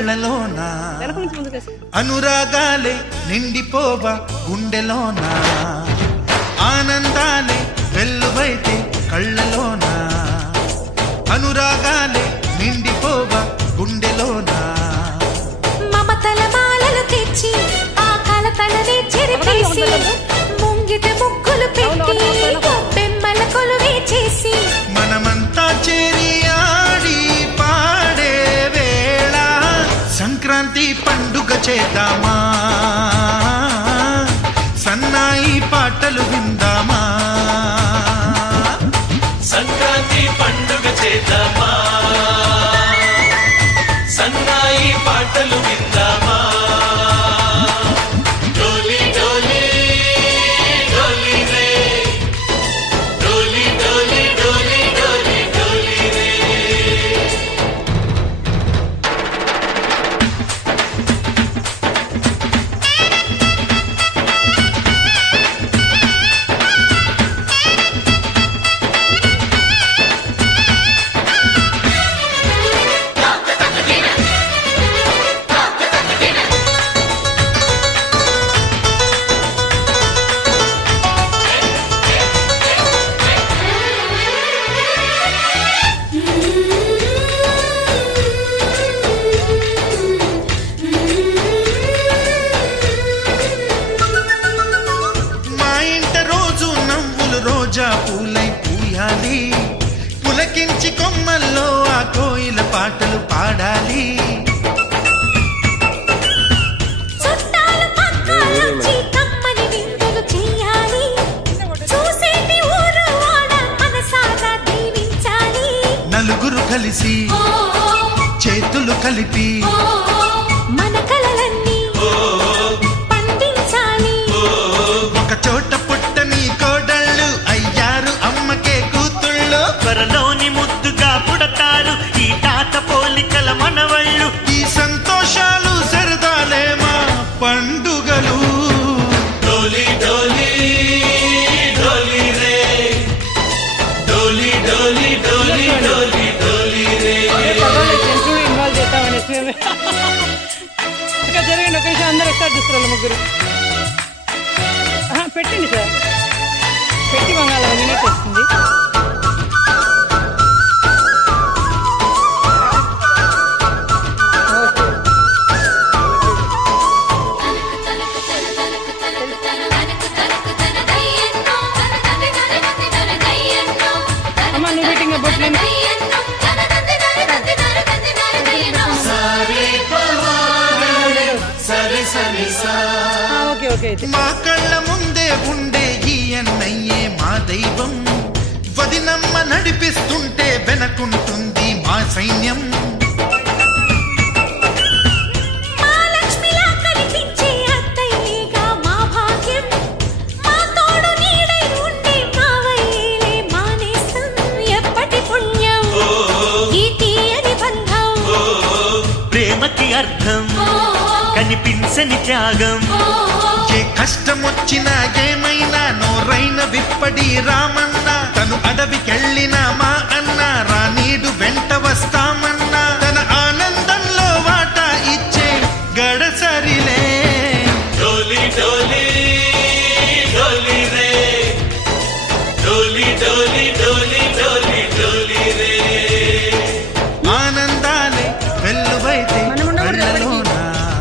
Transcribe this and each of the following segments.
కళ్ళలోన అనురాగాలే నిండిపోవా గుండెలోన ఆనందాలే వెల్లువైతే కళ్ళలోన అనురాగాలే నిండిపోవా గుండెలోన మమతల మాలలు తెచ్చి ఆ కలతలనే చెరిపేసి ముంగిట ముగ్గులు పెట్టి బెమ్మల కొలువే చేసి మనమంతా చేరి ఆడి పాడే వేళ సంక్రాంతి పండుగ చేద్దామా సన్నాయి పాటలు విందామా సంక్రాంతి పండుగ చేద్దామా సన్నాయి పాటలు విందామా డోలి డోలి డోలి రే డోలి డోలి డోలి డోలి డోలి రే రోజా పూలై పూయాలి పులకించి కొమ్మల్లో ఆ కోయిల పాటలు పాడాలి చుట్టాలు పక్కలొచ్చి కమ్మని విందులు చేయాలి చూసేటి ఊరు వాడ మనసారా దీవించాలి నలుగురు కలిసి చేతులు కలిపి మన కలలన్నీ పండించాలి ఒక చోట పుట్టని కోడళ్ళు అయ్యారు అమ్మకే కూతుళ్ళు త్వరలోని ముద్దుగా పుడతారు ఈ తాత పోలికల మనవళ్ళు ఈ సంతోషాలు సరదాలే మా పండుగలు డోలి డోలి డోలి రే డోలి డోలి డోలి డోలి డోలి రే ఇన్వాల్వ్ చేద్దామనేసి ఇంకా జరిగింది ఒక విషయం అందరూ ఒకసారి చూస్తారు ముగ్గురు పెట్టండి సార్ పెట్టి వంగాల మినిట్ వస్తుంది అమ్మ నువ్వు మీటింగ్ ఓకే ఓకే అయితే మా కళ్ళ ముందే ఉండే ఈ అన్నయ్యే మా దైవం వదినమ్మ నడిపిస్తుంటే వెనకుంటుంది మా సైన్యం మా లక్ష్మిలా కనిపించే అత్తయ్యేగా మా భాగ్యం మా తోడు నీడై ఉండే మావయ్యేలే మా నేస్తం ఎప్పటి పుణ్యం ఈ తీయని బంధం ప్రేమకి అర్థం కనిపించని త్యాగం ఏ కష్టం వచ్చినా ఏమైనా నోరైన విప్పడి రామన్నా తను అడవికెళ్ళినా మా అన్న రానీడు వెంట వస్తామన్నా తన ఆనందంలో వాటా ఇచ్చే గడసరిలే డోలి డోలి డోలి రే డోలి డోలి డోలి డోలి డోలి రే ఆనందాలే వెల్లువైతే కళ్ళలోన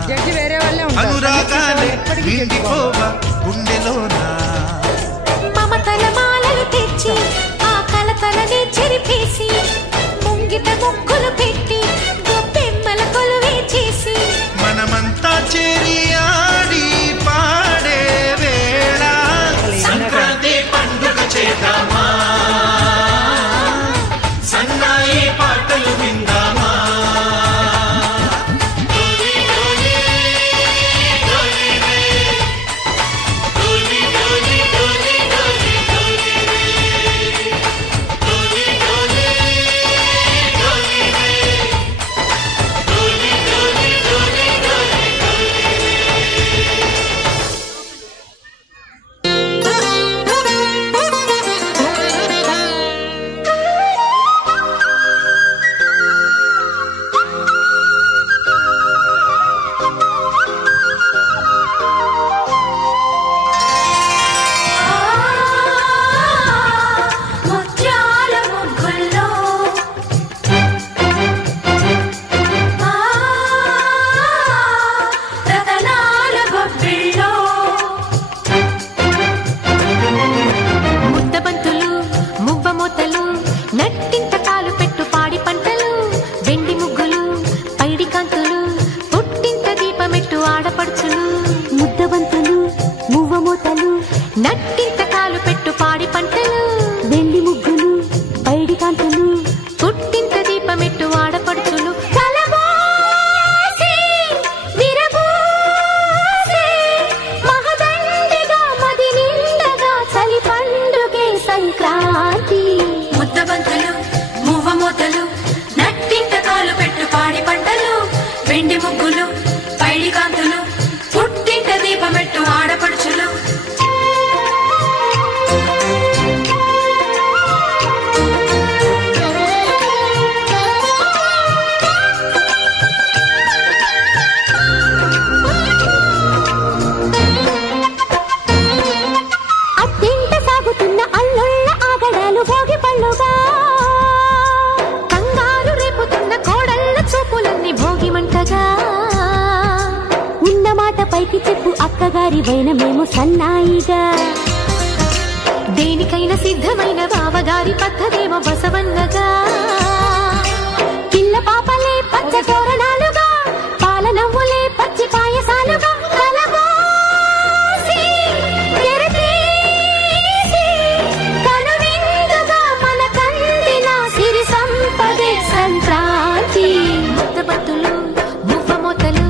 జడ్జి వేరే వాళ్ళే ఉంటారు అనురాగాలే నిండిపోవా గుండెలోన మమతల మాలలు తెచ్చి ఆ కలతలనే చెరిపేసి ముంగిట ముగ్గులు పెట్టి గొప్పెమ్మల కొలువే చేసి మనమంతా చేరి ఆడి పాడే అయ్యగారివైన మేము సన్నాయిగా దేనికైనా సిద్ధమైన బావగారి పద్ధతేమో బసవన్నగా పిల్ల పాపలే పచ్చ తోరణాలుగా పాల నవ్వులే పచ్చి పాయసాలుగా కలబోసి తెరతీసి కనువిందుగా మన కందిన సిరి సంపదే సంక్రాంతి ముద్దబత్తులు మువ్వ మొత్తలు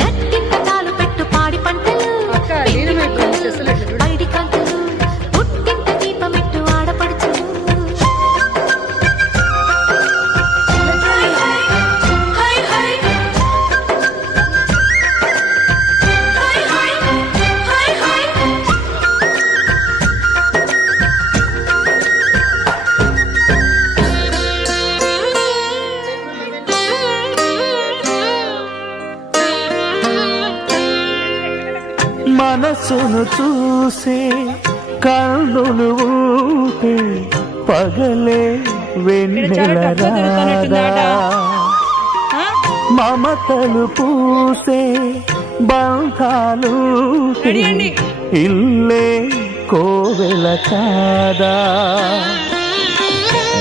నట్టింట కాలు పెట్టు పాడి పంటలు బయటి కంతులు పుట్టింట దీపమెట్టు ఆడపడుచులు మనసును చూసే కన్నులు ఊపే పగలే వెన్నెల రాదా మమతలు పూసే బంధాలు ఇల్లే కోవెల కాదా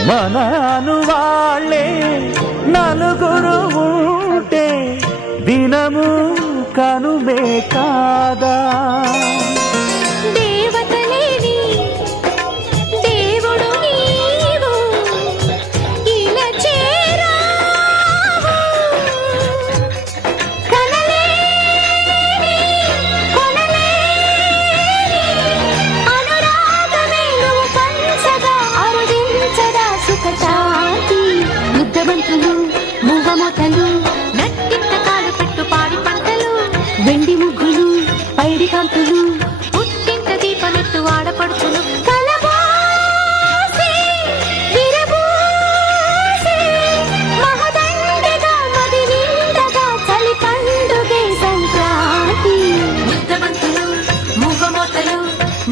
మనను వాళ్ళే నలుగురు ఉంటే దినము కనుమే కాదా దేవతలేని దేవుడు నీవు ఇలా చేరావు కనలేని కొనలేని అనురాగమే నువ్వు పంచగా అరుదించగా సుఖశాంతి ముద్దబంతులు మూగమోతలు నట్టింట కాలు పెట్టు పాడి పంటలు వెండి ముగ్గులు పైడి కాంతులు పుట్టింట దీపమెట్టు ఆడపడుచులు కలబోసి విరబూసి మహదండగా మది నిండగా చలి పండుగే సంక్రాంతి ముద్దబంతులు మూగమోతలు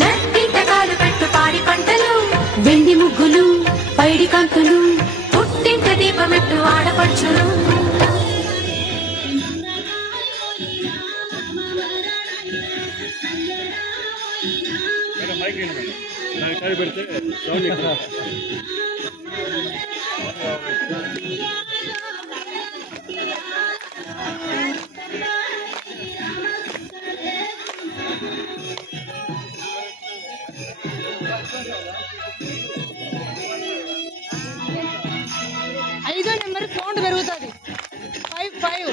నట్టింట కాలు పెట్టు పాడి పంటలు వెండి ముగ్గులు పైడి కాంతులు పుట్టింట దీపమెట్టు ఆడపడుచులు పెడితే సౌండ్ ఎక్కువ ఐదో నెంబర్ సౌండ్ పెరుగుతుంది 5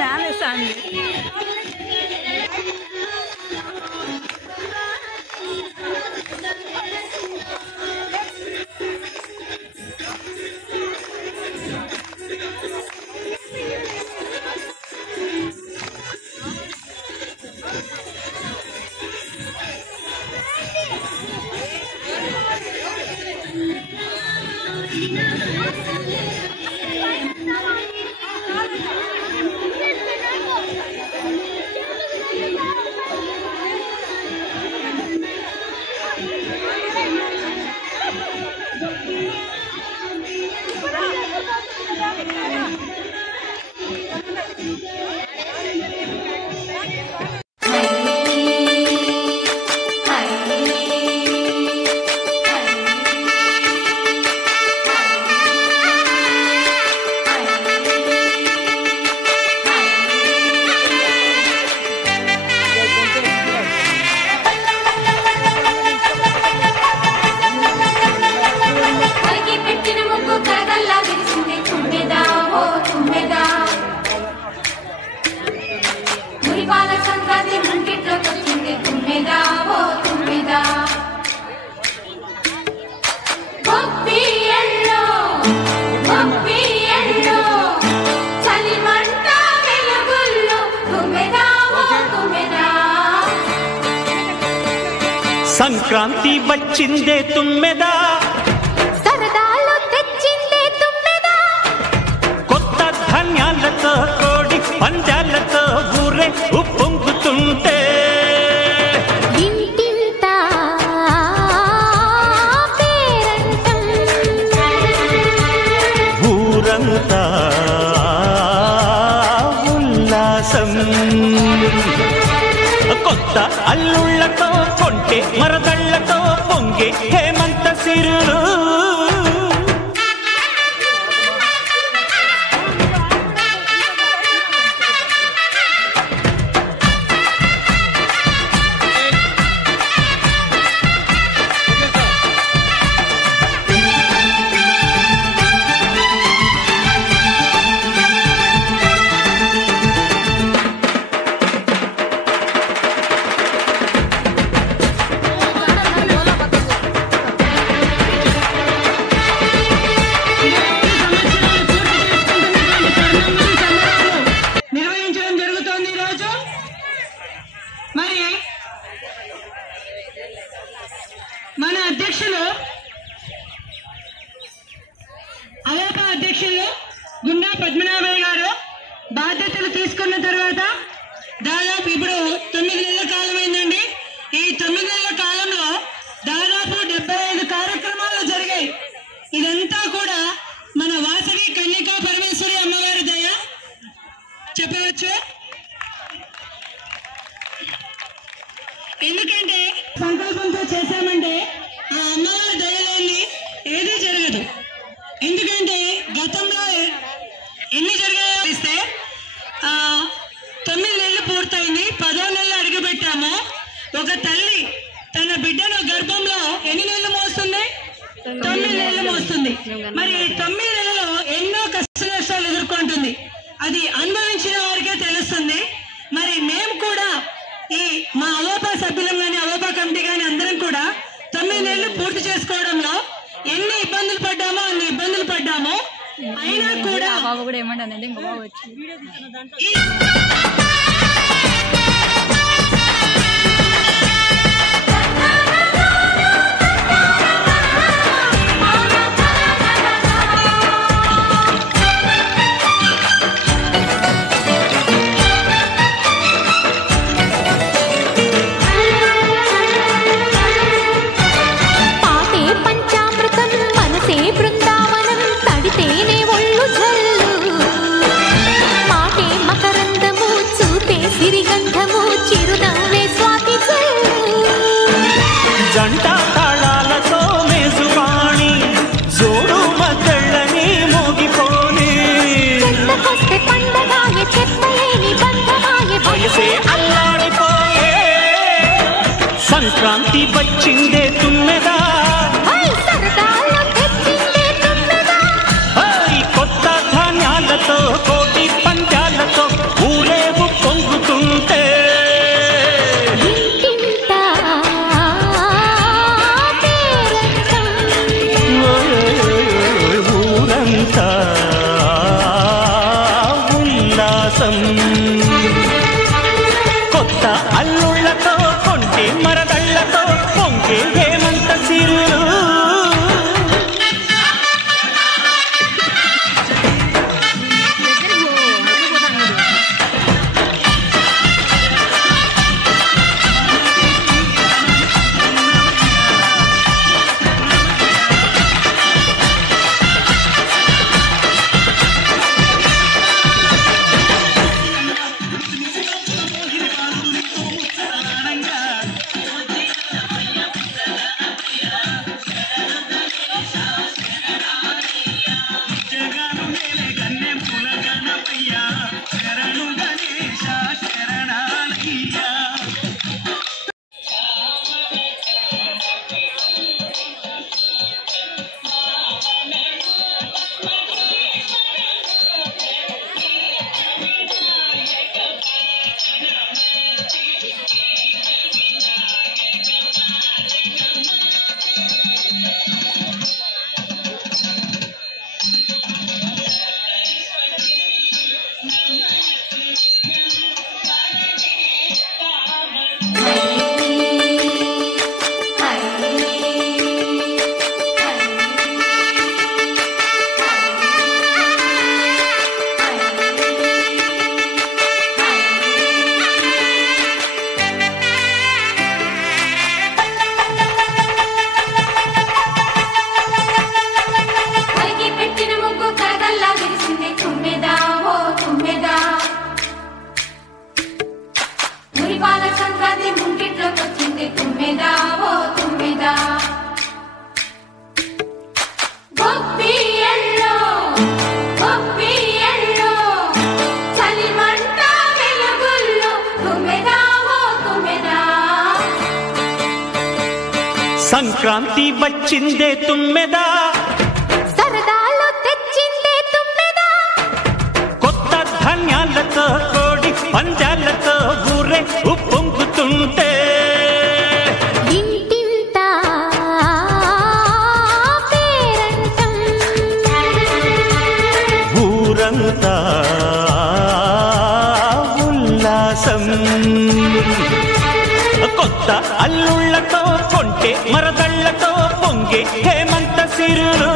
నానేసాండి సంక్రాంతి వచ్చిందే తుమ్మెదా, సరదాలు తెచ్చిందే తుమ్మెదా, కొత్త ధాన్యాలతో కోడి పందాలతో ఊరే ఉప్పొంగుతుంటే ఇంటింటా పేరంటం, ఊరంతా ఉల్లాసం. కొత్త అల్లుళ్లతో కొంటే మరదళ్లతో పొంగే హేమంత సిరులు. నిర్వహించడం జరుగుతోంది ఈరోజు. మరి మన అధ్యక్షులు అలోపా అధ్యక్షులు గుండా పద్మనాభయ్య గారు బాధ్యతలు తీసుకున్న తర్వాత దాదాపు ఇప్పుడు 9 నెలల కాలం అయిందండి. ఈ 9 నెలల కాలంలో దాదాపు 75 కార్యక్రమాలు జరిగాయి. ఇదంతా కూడా మన వాసవి కన్యకా పరమేశ్వరి అమ్మవారి దయ చెప్పవచ్చు. ఎందుకంటే సంకల్పంతో చేశామంటే ఆ అమ్మవారి దయలేని ఏదీ జరగదు. ఎందుకంటే గతంలో ఎన్ని జరిగాయో ఇస్తే 9 నెలలు పూర్తయింది, 10వ నెలలు అడుగుపెట్టాము. ఒక తల్లి తన బిడ్డను గర్భంలో ఎన్ని నెలలు మోస్తుంది? 9 నెలలు మోస్తుంది. మరి 9 నెలలు ఎన్నో కష్ట నష్టాలు ఎదుర్కొంటుంది. అది అనుభవించిన వారికే తెలుస్తుంది. మరి మేము కూడా ఈ మా అలోపా సభ్యులం కానీ అలోపా కమిటీ కానీ అందరం కూడా 9 నెలలు పూర్తి చేసుకోవడంలో ఎన్ని ఇబ్బందులు పడ్డామో అన్ని ఇబ్బందులు పడ్డాము. అయినా కూడా బాబు కూడా ఏమంటానండి ఇంకో బాబు వచ్చి పాటే పంచామృతం మనసే బృందావనం, తడితేనే ఒళ్ళు జల్లు, మాటే మకరందము చూపే సిరిగంధము, చిరునవ్వే స్వాతి జల్లు. జంట తాళాలతో మేజువాణి జోడు మద్దళ్ళని మోగిపోని, చెత్తకొస్తే పండగాయే చెప్పలేని బంధమాయే, వయసే అల్లాడిపోయే. సంక్రాంతి వచ్చిందే తుమ్మెదా, హై సరదాలు తెచ్చిందే తుమ్మెదా, కొత్త ధాన్యాలతో కోటి పంచాలతో ఊరేగు పొంగుతుంటే ఇంటింటా పేరంటం, ఊరంతా ఉల్లాసం. కొత్త అల్లుళ్లతో కొంటే మరదళ్లతో పొంగే హేమంత సిరులు. మురిపాల సంక్రాంతి ముంగిట్లోకి వచ్చింది తుమ్మెదా ఓ తుమ్మెదా గొప్పి ఎల్లో చలిమంట వెలుగుల్లో తుమ్మెదా ఓ తుమ్మెదా సంక్రాంతి వచ్చిందే తుమ్మెదా సరదాలు తెచ్చిందే తుమ్మెదా కొత్త ధాన్యాలతో కోడి పంజాలతో ఊరే ఉప్పొంగుతుంటే ఇంటింత పేరంటం ఊరంతా ఉల్లాసం కొత్త అల్లుళ్ళతో కొంటే మరదళ్లతో పొంగే హేమంత సిరులు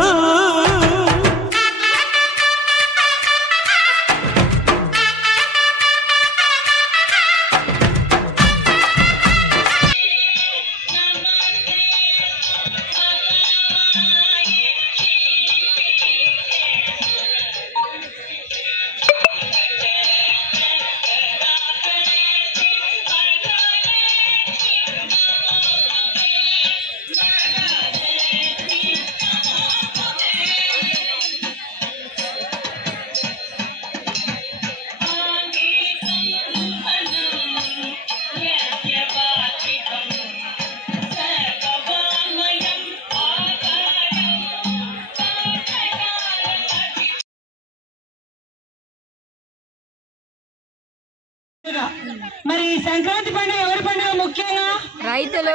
మరి సంక్రాంతి పండుగ ఎవరి పండుగ? ముఖ్యంగా రైతులు.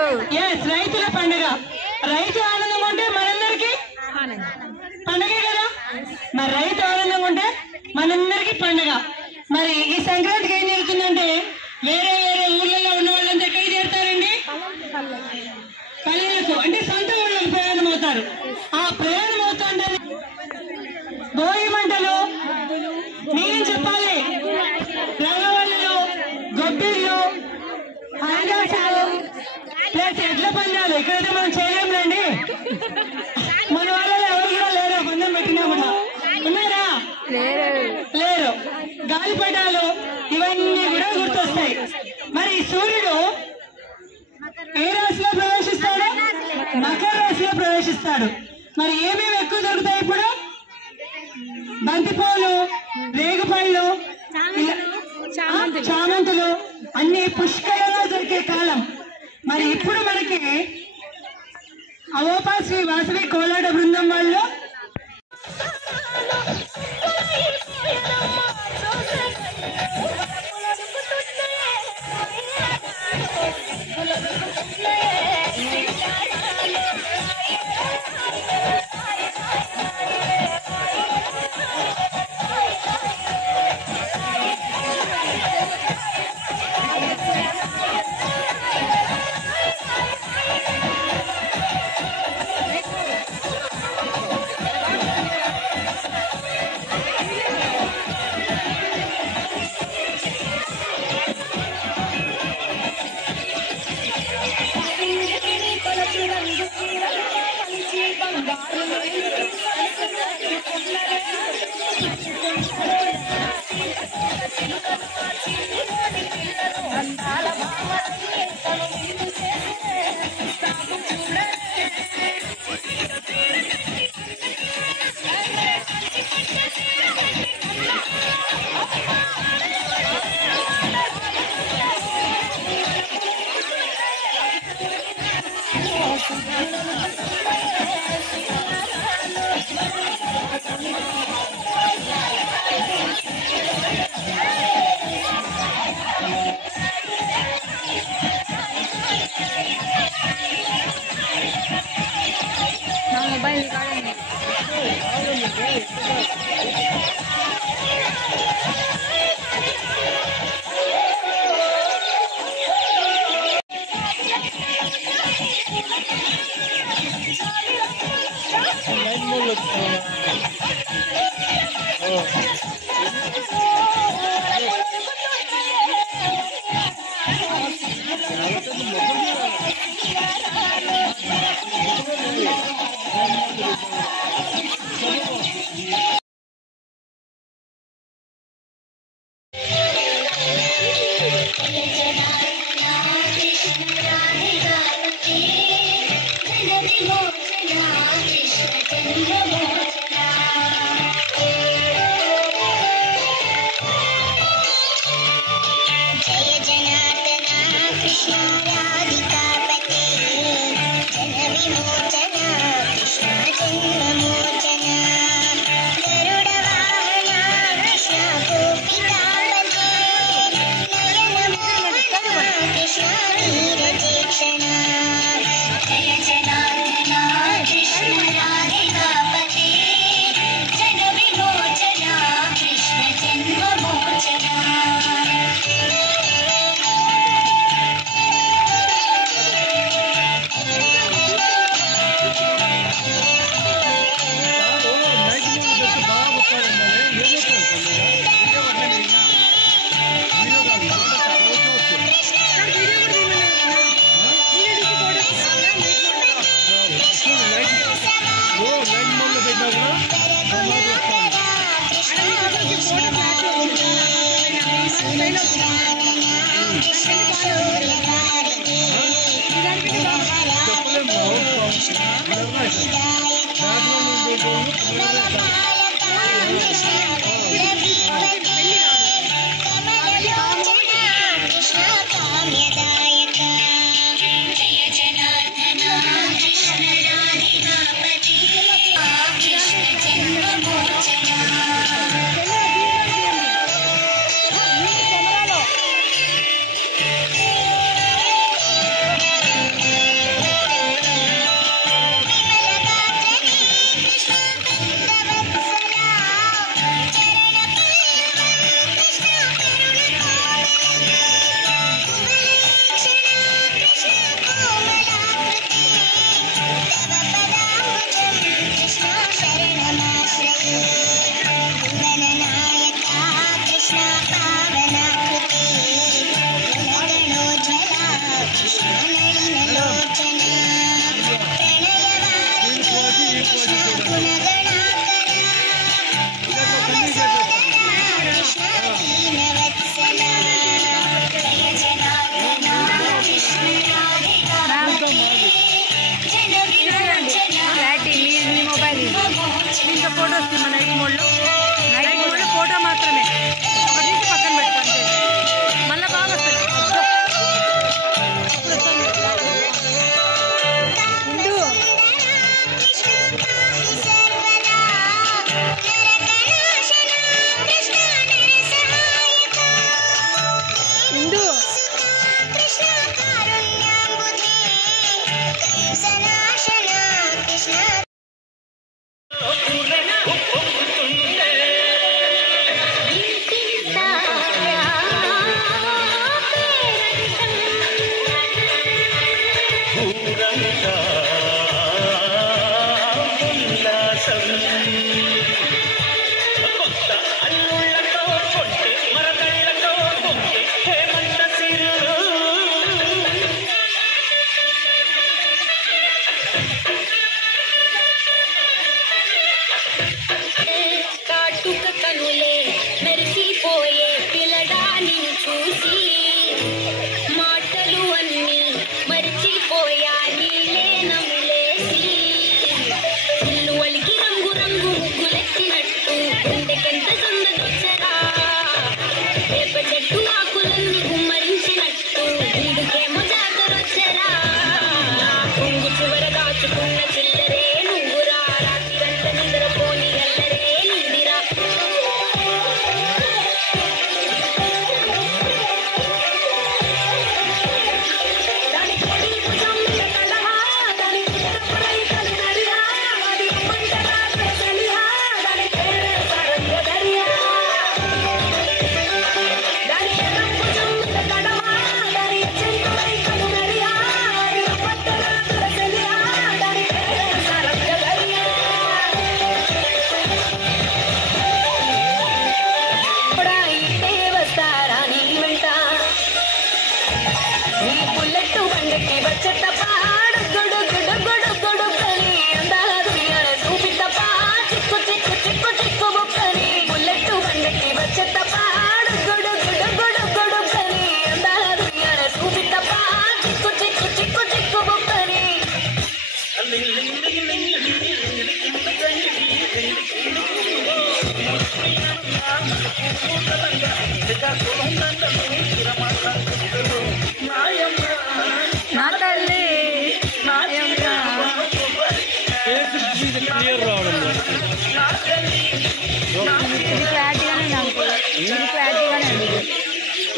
రైతుల పండుగ. రైతు ఆనందం ఉంటే మనందరికి పండుగే కదా. మరి రైతు ఆనందం ఉంటే మనందరికి పండుగ. మరి ఈ సంక్రాంతికి ఏం జరుగుతుందంటే వేరే వేరే ఊర్లలో ఉన్న వాళ్ళంతా ఎక్కడికి చేరుతారండి? పల్లెలకు, అంటే సొంత ఊళ్ళకి ప్రయాణం అవుతారు. ఆ ప్రయాణం అవుతుంటే భోగి మంటలు, నేను చెప్పాలి, రంగవల్లులు, గొబ్బిళ్ళు, ఆకాశాలు, ప్లస్ ఎడ్ల పందాలు. ఇక్కడైతే మనం చేయలేములండి. మన వాళ్ళలో ఎవరు కూడా లేరు, పందెం పెట్టినా కూడా. ఉన్నారా? లేరు. గాలిపటాలు, ఇవన్నీ కూడా గుర్తొస్తాయి. మరి సూర్యుడు ఏ రాశిలో ప్రవేశిస్తాడు? మకర రాశిలో ప్రవేశిస్తాడు. మరి ఏమేమి ఎక్కువ దొరుకుతాయి ఇప్పుడు? బంతిపూలు, రేగుపళ్ళు, చామంతులు అన్ని పుష్కలంగా దొరికే కాలం. మరి ఇప్పుడు మనకి అవోపా శ్రీ వాసవి కోలాట బృందం వాళ్ళు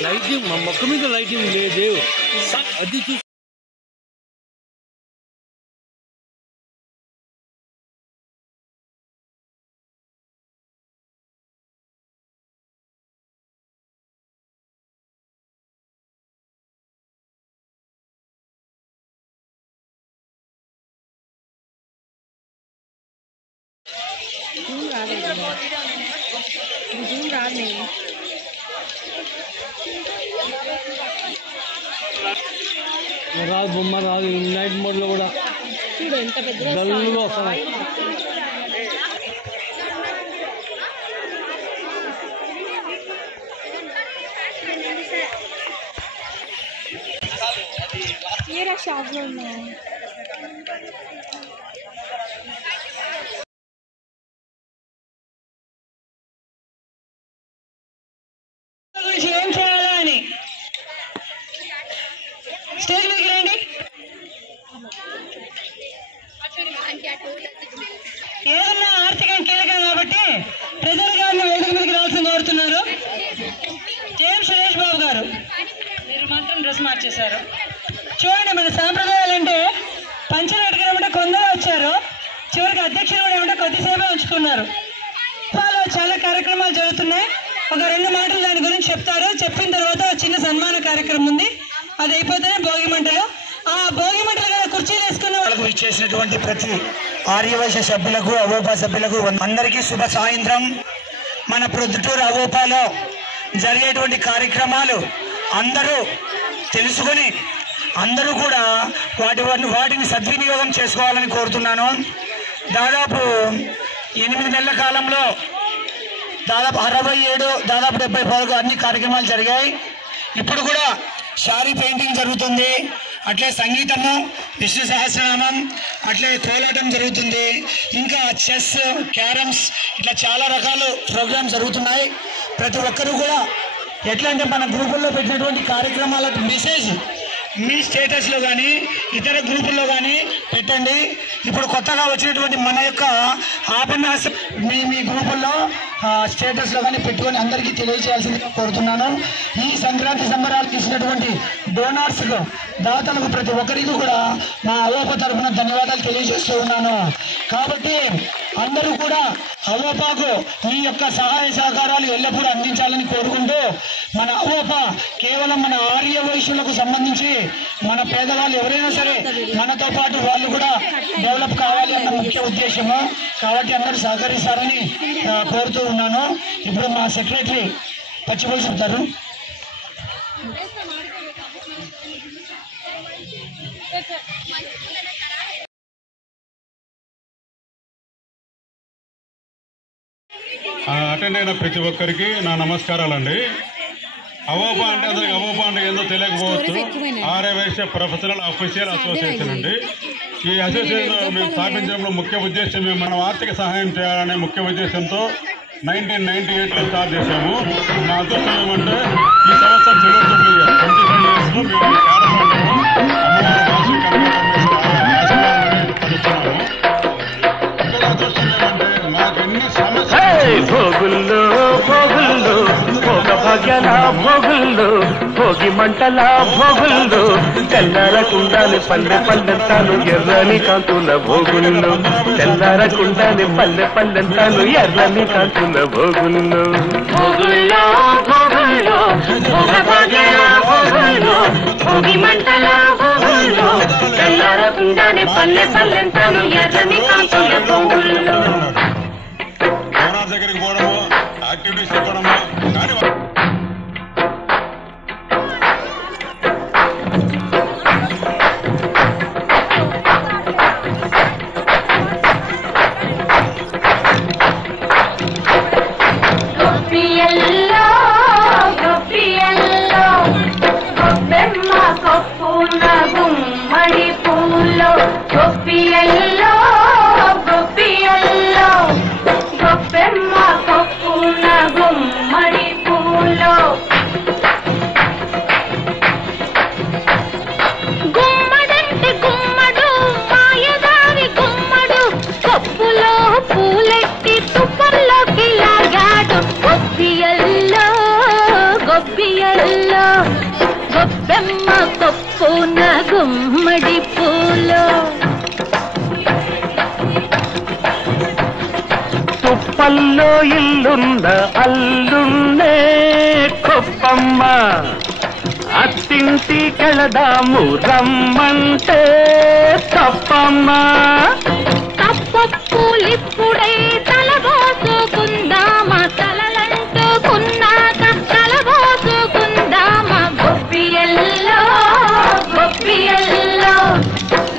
లైటింగ్ మా మొక్క మీద లైటింగ్ లేదు అది చూసి రాదు బొమ్మ రాదు నైట్ మోడ్లో కూడా చూడు ఎంత పెద్ద డల్గా వస్తాయి. ఏం చేయాలా అని స్టేజ్ మీదకి రండి. ఏదన్నా ఆర్థికం కీలకం కాబట్టి ప్రజలు గారిని వేదిక మీదకి రావాల్సింది కోరుతున్నారు. జేఎం సురేష్ బాబు గారు, మీరు మాత్రం డ్రెస్ మార్చేశారు. చూడండి, మన సాంప్రదాయాలు అంటే పంచలు అడిగినప్పుడు కొందరు వచ్చారు, చివరికి అధ్యక్షులు కూడా ఏమంటే కొద్దిసేపే ఉంచుకున్నారు. చాలా కార్యక్రమాలు జరుగుతున్నాయి. ఒక 2 మాటలు దాని గురించి చెప్తారు. చెప్పిన తర్వాత చిన్న సన్మాన కార్యక్రమం ఉంది. అది అయిపోతేనే భోగి మంటలు. ఆ భోగి మంటలు కుర్చీలు వేసుకున్న వాళ్ళకు ఇచ్చేసినటువంటి ప్రతి ఆర్యవైశ్య సభ్యులకు, అవోపా సభ్యులకు అందరికీ శుభ సాయంత్రం. మన ప్రొద్దుటూరు అవోపాలో జరిగేటువంటి కార్యక్రమాలు అందరూ తెలుసుకొని అందరూ కూడా వాటిని సద్వినియోగం చేసుకోవాలని కోరుతున్నాను. దాదాపు 8 నెలల కాలంలో దాదాపు 67, దాదాపు 70 వరకు అన్ని కార్యక్రమాలు జరిగాయి. ఇప్పుడు కూడా శారీ పెయింటింగ్ జరుగుతుంది, అట్లే సంగీతము, విష్ణు సహస్రనామం, అట్లే కోలాటం జరుగుతుంది, ఇంకా చెస్, క్యారమ్స్, ఇట్లా చాలా రకాల ప్రోగ్రామ్స్ జరుగుతున్నాయి. ప్రతి ఒక్కరు కూడా ఎట్లా అంటే మన గ్రూపుల్లో పెట్టినటువంటి కార్యక్రమాల మెసేజ్ మీ స్టేటస్లో కానీ ఇతర గ్రూపుల్లో కానీ పెట్టండి. ఇప్పుడు కొత్తగా వచ్చినటువంటి మన యొక్క ఆపన్యాస మీ గ్రూపుల్లో స్టేటస్లో కానీ పెట్టుకొని అందరికీ తెలియజేయాల్సిందిగా కోరుతున్నాను. ఈ సంక్రాంతి సంబరాలు తీసినటువంటి డోనార్స్కు, దాతలకు ప్రతి ఒక్కరికి కూడా మా అవోపా తరఫున ధన్యవాదాలు తెలియజేస్తూ ఉన్నాను. కాబట్టి అందరూ కూడా అవోపాకు మీ యొక్క సహాయ సహకారాలు ఎల్లప్పుడూ అందించాలని కోరుకుంటూ, మన అవోపా కేవలం మన ఆర్య వైశ్యులకు సంబంధించి మన పేదవాళ్ళు ఎవరైనా సరే మనతో పాటు వాళ్ళు కూడా డెవలప్ కావాలి అన్న ముఖ్య ఉద్దేశము. కాబట్టి అందరూ సహకరిస్తారని కోరుతూ ఉన్నాను. ఇప్పుడు మా సెక్రటరీ పచ్చిపోయి చెప్తారు. అటెండ్ అయిన ప్రతి ఒక్కరికి నా నమస్కారాలండి. అవోపా అంటే అసలు అవోపా అంటే ఏందో తెలియకపోవచ్చు. ఆర్యవైశ్య ప్రొఫెషనల్ అఫీషియల్ అసోసియేషన్ అండి. ఈ అసోసియేషన్ మేము స్థాపించడంలో ముఖ్య ఉద్దేశం మనం ఆర్థిక సహాయం చేయాలనే ముఖ్య ఉద్దేశంతో 1998లో స్టార్ట్ చేశాము. మా అదృష్టం ఏమంటే ఈ సంవత్సరం 25 ఇయర్స్లో మేము కేరళలో అమ్మవారి భాష పడుతున్నాము. ఇక్కడ అదృష్టం ఏమంటే మాకు ఎన్ని సమస్యలు భోగుల్లో భోగుల్లో భోగ భాగ్యాల భోగుల్లో భోగి మంటల భోగుల్లో తెల్లారకుండానే పల్లె పల్లెంతాను ఎర్రని కాంతుల భోగుల్లో తెల్లారకుండానే పల్లె పల్లెంతాను ఎర్రని కాంతుల భోగుల్లో భోగుల్లో భోగుల్లో భోగ భాగ్యాల భోగుల్లో భోగి మంటల భోగుల్లో తెల్లారకుండానే పల్లె పల్లెంతాను ఎర్రని కాంతుల భోగుల్లో దగ్గరికి పోవడము, యాక్టివిటీస్ చెప్పడము. కానీ గుమ్మడి పూలో తుప్పల్లో ఇల్లున్న అల్లున్నే కొప్పమ్మ అత్తింటి కెళదాము రమ్మంటే తప్పమ్మ తప్పప్పులిప్పుడే తలబోసుకుందామా తలలంటుకున్నాక తలబోసుకుందామా గొప్పియల్లో గొప్పియల్లో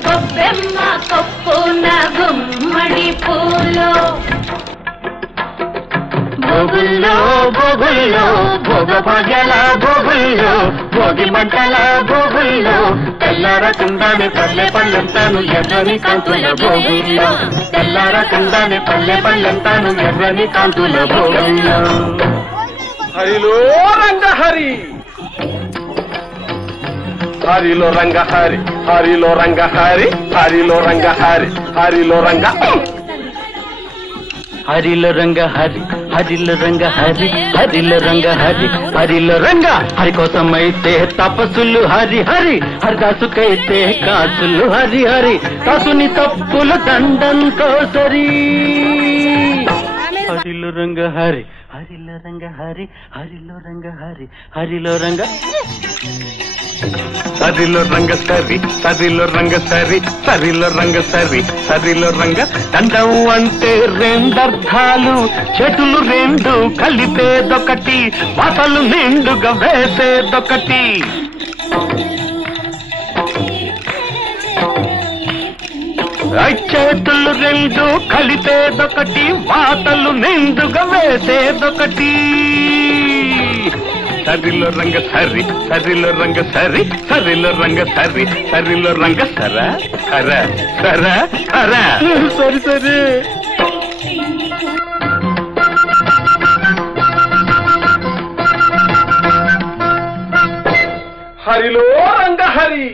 గొప్పెమ్మ కొప్పున గుమ్మడి పూలో భోగుల్లో భోగుల్లో భోగ భాగ్యాల భోగుల్లో భోగి మంటల భోగుల్లో తెల్లారకుండానే పల్లె పల్లెంతాను ఎర్రని కాంతుల భోగుల్లో తెల్లారకుండానే పల్లె పల్లెంతాను ఎర్రని కాంతుల భోగుల్లో హరిలో రంగ హరి హరిలో రంగ హరి హరిలో రంగ హరి హరిలో రంగ హరి హరిలో రంగ హరిలో రంగ హరి హరిలో రంగ హరి హరిలో రంగ హరి హరిలో రంగ హరి కోసమైతే తపస్సులు హరి హరి హరిదాసుకైతే కాసులు హరి హరి కాసుని తప్పుల దండంతో సరి హరిలో రంగ హరి హరిలో రంగ హరి హరిలో రంగ హరి హరిలో రంగ సరిలో రంగ సరి సరిలో రంగ సరి సరిలో రంగ సరి సరిలో రంగ దండం అంటే రెండర్థాలు చెటులు రెండు కలిపేదొకటి వాతలు నిండుగా వేసేదొకటి చేతులు రెండు కలిపేదొకటి వాతలు నిండుగా వేసేదొకటి సరిలో రంగ సరి సరిలో రంగ సరి సరిలో రంగ సరి సరిలో రంగ సర కర సర కర సరి సరి హరిలో రంగ హరి